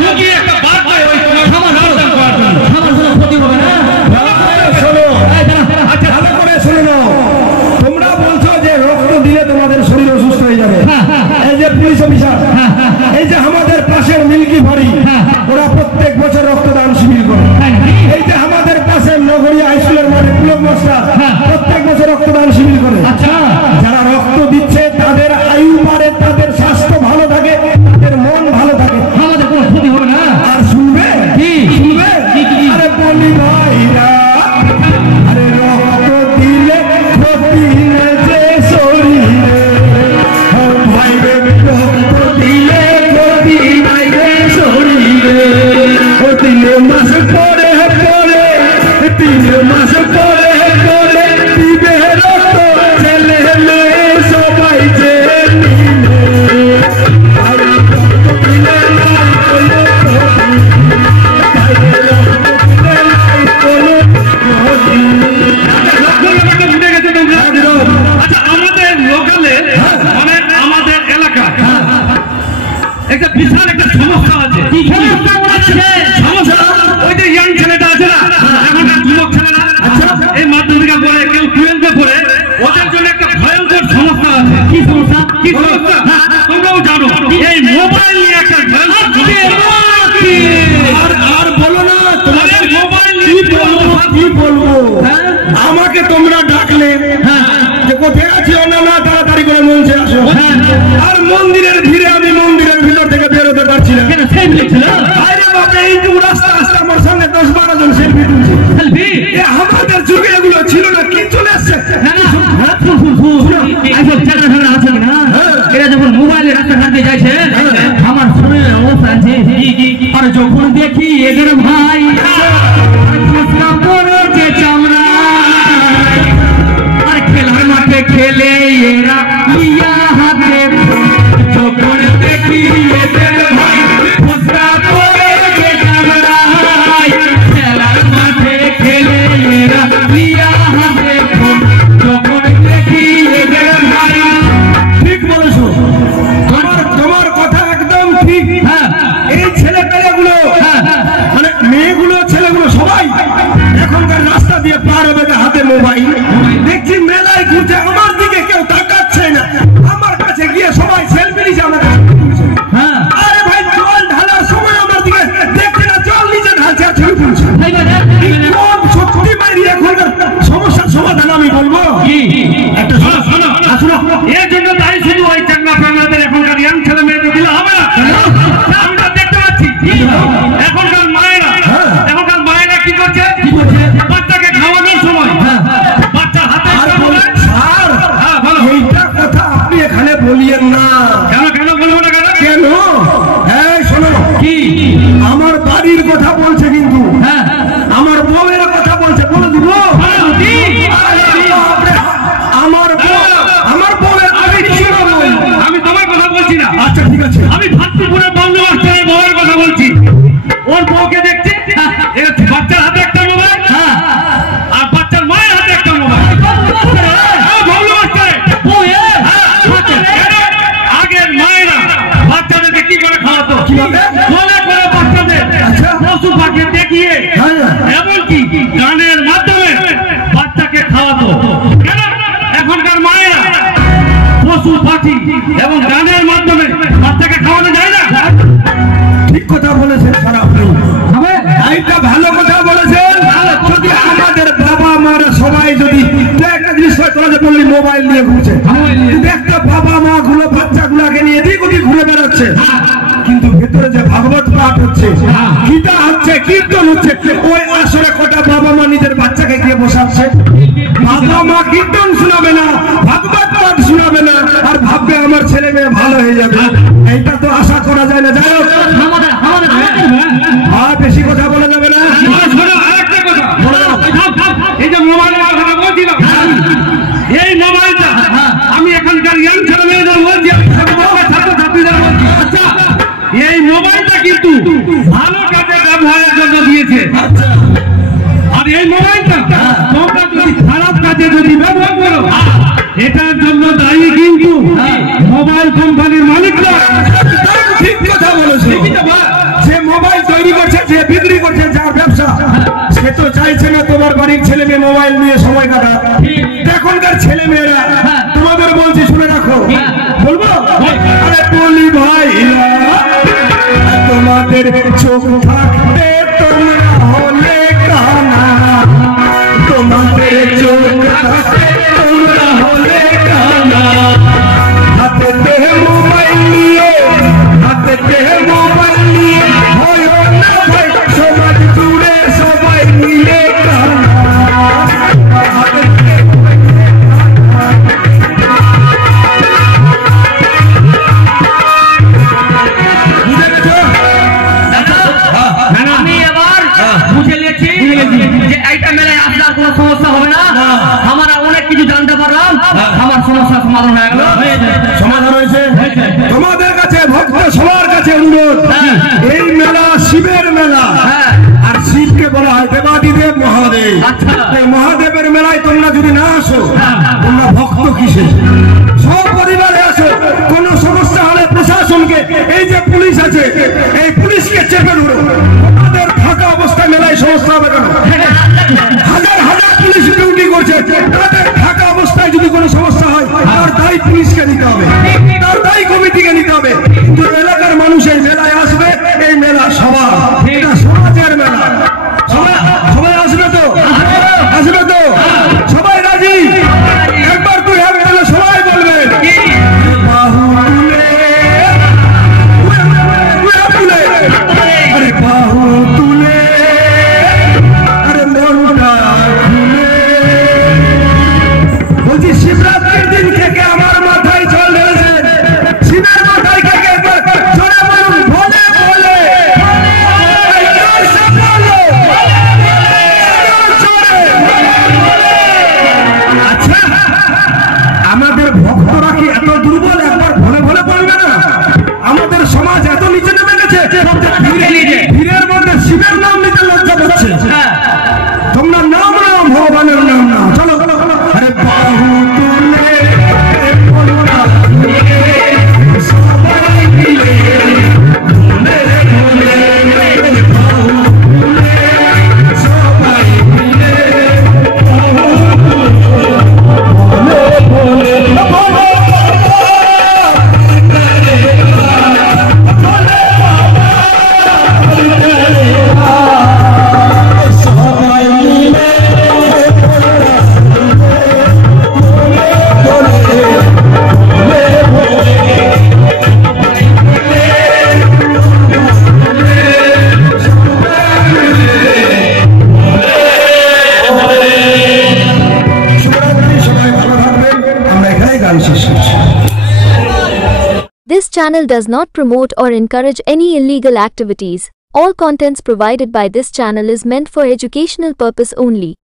রুগী একটা বাদ ওই খাবার করার জন্য খাবার কোনো ক্ষতি হবে না। শোনো, আচ্ছা ভালো করে শোনো, তোমরা বলছো যে রক্ত দিলে তোমাদের শরীর অসুস্থ হয়ে যাবে। এই যে পুলিশ অফিসার, এই যে আমাদের পাশের মিল্কি বাড়ি, ওরা প্রত্যেক বছর রক্তদান শিবির করে। এই যে আমাদের পাশের নগরী হাইস্কুলের মানে পুলক মাস্টার প্রত্যেক বছর রক্তদান শিবির করে। আচ্ছা, যারা রক্ত দিচ্ছে তাদের আয়ু বাড়ে, তাদের স্বাস্থ্য ভালো থাকে, তাদের মন ভালো থাকে, আমাদের কোনো ক্ষতি হবে না। আর শুনবে শুনবে, আরে বলি ভাইরা, আরে রক্ত দিলে ক্ষতি নেই যে শরীরে, ভাইরে রক্ত দিলে ক্ষতি নাই যে শরীরে, ও 3 মাস পরে 3 মাস পরে দিবে রক্ত, ছেলে মেয়ে সবাই যে নিবে, আর রক্ত দিলে নাই কোনো ক্ষতি, ভাইরে রক্ত দিলে নাই কোনো ক্ষতি। আচ্ছা, আমাদের লোকালে মানে আমাদের এলাকা একটা বিশাল একটা সমস্যা আছে। সমস্যা ওই যে ইয়াং ছেলেটা আছে না, এখনকার যুবক ছেলেরা এই মাধ্যমিকে পড়ে, কেউ 12-এ পড়ে, ওদের জন্য একটা ভয়ঙ্কর সমস্যা আছে। কি সমস্যা? কি সমস্যা তোমরাও জানো, এই মোবাইল নিয়ে একটা ভয়ঙ্কর সমস্যা। আর বলো না, তোমাদের মোবাইল কি বলবো, আমাকে তোমরা ডাকলে যে কোথায় আছি, না তাড়াতাড়ি করে মঞ্চে আসো, আর মন্দিরের ভিড়ে আমি মন্দিরের ভিতর থেকে বেরোতে পারছি না। আরে বাবা, এইটুকু রাস্তা আসতে আমার সঙ্গে 10-12 জন সেলফি তুলছে। আমাদের যুগে এগুলো ছিল না, কি চলে আসছে। এরা যখন মোবাইলে রাস্তাঘাটে যাইছে, আমার শরীরের অবস্থা আছে, আর যখন দেখি এদের ভাই পড়েছে চামড়া, আর খেলার মাঠে খেলে এরা ইয়া হাতে, যখন দেখি এদের ভাই পড়েছে চামড়া, খেলার মাঠে খেলে এরা ইয়া হাতে, যখন দেখি এদের ভাই। ঠিক বলেছো, তোমার কথা একদম ঠিক। এই ছেলে পেলেগুলো, মানে মেয়েগুলো ছেলেগুলো সবাই এখনকার রাস্তা দিয়ে পার হবে হাতে মোবাইল, দেখছি মেলায় ঘুরছে, আমার দিকে কেউ তাকাচ্ছে না, আমার কাছে গিয়ে সবাই সেলফি নিচ্ছে আমার কাছে। আরে ভাই, জল ঢালার সময় আমার দিকে দেখছে না, জল নিচে ঢালছে আর ছবি তুলছে। সত্যি মারি এখনকার সমস্যার সমাধান আমি বলবো একটা, শোনো এর জন্য তাই শুধু ওই চাঙ্গা ফাঙ্গাদের এখনকার ইয়াং ছেলে মেয়েদের দিলে হবে না। আমরা দেখতে পাচ্ছি এখনকার মায়েরা কি করছে, বাচ্চাকে খাওয়ানোর সময় বাচ্চার হাতে এইটা কথা আপনি এখানে বলিয়েন না। কেন বলবো না? কেন? হ্যাঁ শোনো, কি আমার বাড়ির কথা বলছে, কিন্তু আমার বউয়ের কথা বলছে, বলে দিব। আমি তোমার কথা বলছি না। আচ্ছা ঠিক আছে, আমি ভাতৃপুরের বন্ধু মাস্টারের বউয়ের কথা বলছি। ওর বউকে দেখছি বাচ্চার হাতে একটা মোবাইল, আর বাচ্চার মায়ের হাতে একটা মোবাইল। আগের মায়েরা বাচ্চাদেরকে কি করে খাওয়াতো, বলে করে বাচ্চাদের পশু পাখি দেখিয়ে, এমনকি গানের মাধ্যমে বাচ্চাকে খাওয়াতো। কেন এখনকার মায়েরা পশু পাখি এবং গানের মাধ্যমে বাচ্চাকে খাওয়ানো যায় না? ঠিক কথা বলেছেন স্যার, আপনি এইটা ভালো কথা বলেছেন। যদি আমাদের বাবা মারা সবাই যদি একটা জিনিস বললি মোবাইল নিয়ে ঘুরছে, একটা বাবা মা গুলো বাচ্চাগুলাকে নিয়ে এদিক ওদিক ঘুরে বেড়াচ্ছে, কিন্তু ভেতরে যে ভাগবত পাঠ হচ্ছে, গীতা হচ্ছে, কীর্তন হচ্ছে, ওই আসরে কটা বাবা মা নিজের বাচ্চাকে গিয়ে বসাচ্ছে। বাবা মা কীর্তন শোনাবে না, ভাগবত পাঠ শোনাবে না, আর ভাববে আমার ছেলে মেয়ে ভালো হয়ে যাবে। এইটা তো আশা করা যায় না। যাই হোক, বেশি কথা বলা যাবে না। আরেকটা কথা, এই যে মোবাইলের কথা বলছিলাম, এই মোবাইলটা আমি এখানকার ইয়াং ছেলে মেয়েদের বলছি, ছাত্রছাত্রীদের বলছি, আচ্ছা এই মোবাইলটা কিন্তু ভালো কাজে ব্যবহারের জন্য দিয়েছে। আর এই মোবাইলটা তোমরা যদি খারাপ কাজে যদি ব্যবহার করো, এটার জন্য দায়ী কিন্তু মোবাইল কোম্পানির মালিকরা। ঠিক কথা বলেছে, যে তৈরি করছে, যে বিক্রি করছে, যার ব্যবসা, সে তো চাইছে না তোমার বাড়ির ছেলে মেয়ে মোবাইল নিয়ে সময় কাটা। এখনকার ছেলে মেয়েরা, তোমাদের বলছি শুনে রাখো, বলবো? আরে বলি ভাইরা, তোমাদের চোখ থাকতে তোমরা হলে কানা, তোমাদের চোখ থাকতে তোমরা হলে কানা। হাতেতে মোবাইল নিয়ে, হাতেতে মোবাইল নিয়ে হয় না ভাই, সমাজ জুড়ে সবাই মিলে কানা। আমি এবার বুঝে নিয়েছি যে এইটা মেলায় আপনার কোনো সমস্যা হবে না। আমরা অনেক কিছু জানতে পারলাম, আমার সমস্যার সমাধান হয়ে গেল। সমাধান হয়েছে। তোমাদের কাছে ভক্ত সবার কাছে অনুরোধ, এই মেলা শিবের মেলা, আর শিবকে বলা হয় দেবাদিদেব মহাদেব। এই মহাদেবের মেলায় তোমরা যদি না আসো, তোমরা ভক্ত কিসে? সব পরিবারে আসো। কোন সমস্যা হলে প্রশাসনকে, এই যে পুলিশ আছে, এই পুলিশকে চেপে ধরো। তোমাদের ফাঁকা অবস্থায় মেলায় সমস্যা হবে কেন? হাজার হাজার পুলিশ ডিউটি করছে, তাদের ফাঁকা অবস্থায় যদি কোনো সমস্যা হয়, তার দায়ী পুলিশকে নিতে হবে, তার দায়ী কমিটিকে নিতে হবে। কিন্তু এলাকার মানুষ এই মেলায় আসবে, এই মেলা সবার, এটা সমাজের মেলা। সবাই আসবে তো? আসবে তো? সবাই রাজি? একবার তুই হবে তাহলে সবাই বলবে বাহু তুলে, আরে বাহু তুলে, আরে মনটা খুলে। বলছি শিবরাত্রির দিন থেকে আমার মাথায় জল ঢেলেছে, শিবের মাথায় থেকে জোরে বলুন বলে বলে। আচ্ছা, আমাদের ভক্তরা কি এত দুর্বল? একবার ভলে ভলে বলবে না? আমাদের সমাজ এত নিচে নেমে গেছে, ভিড়ের মধ্যে শিবের নাম নিতে লজ্জা পাচ্ছে। তোমরা নাম নাও, ভগবানের নাম নাও। চলো চলো, আরে বাহু তুলে, মনটা খুলে, সবাই মিলে ভুলে ভুলে, বাহু তুলে, সবাই মিলে বাহু তুলে, ভুলে ভুলে, সবাই মিলে This channel does not promote or encourage any illegal activities. All contents provided by this channel is meant for educational purpose only.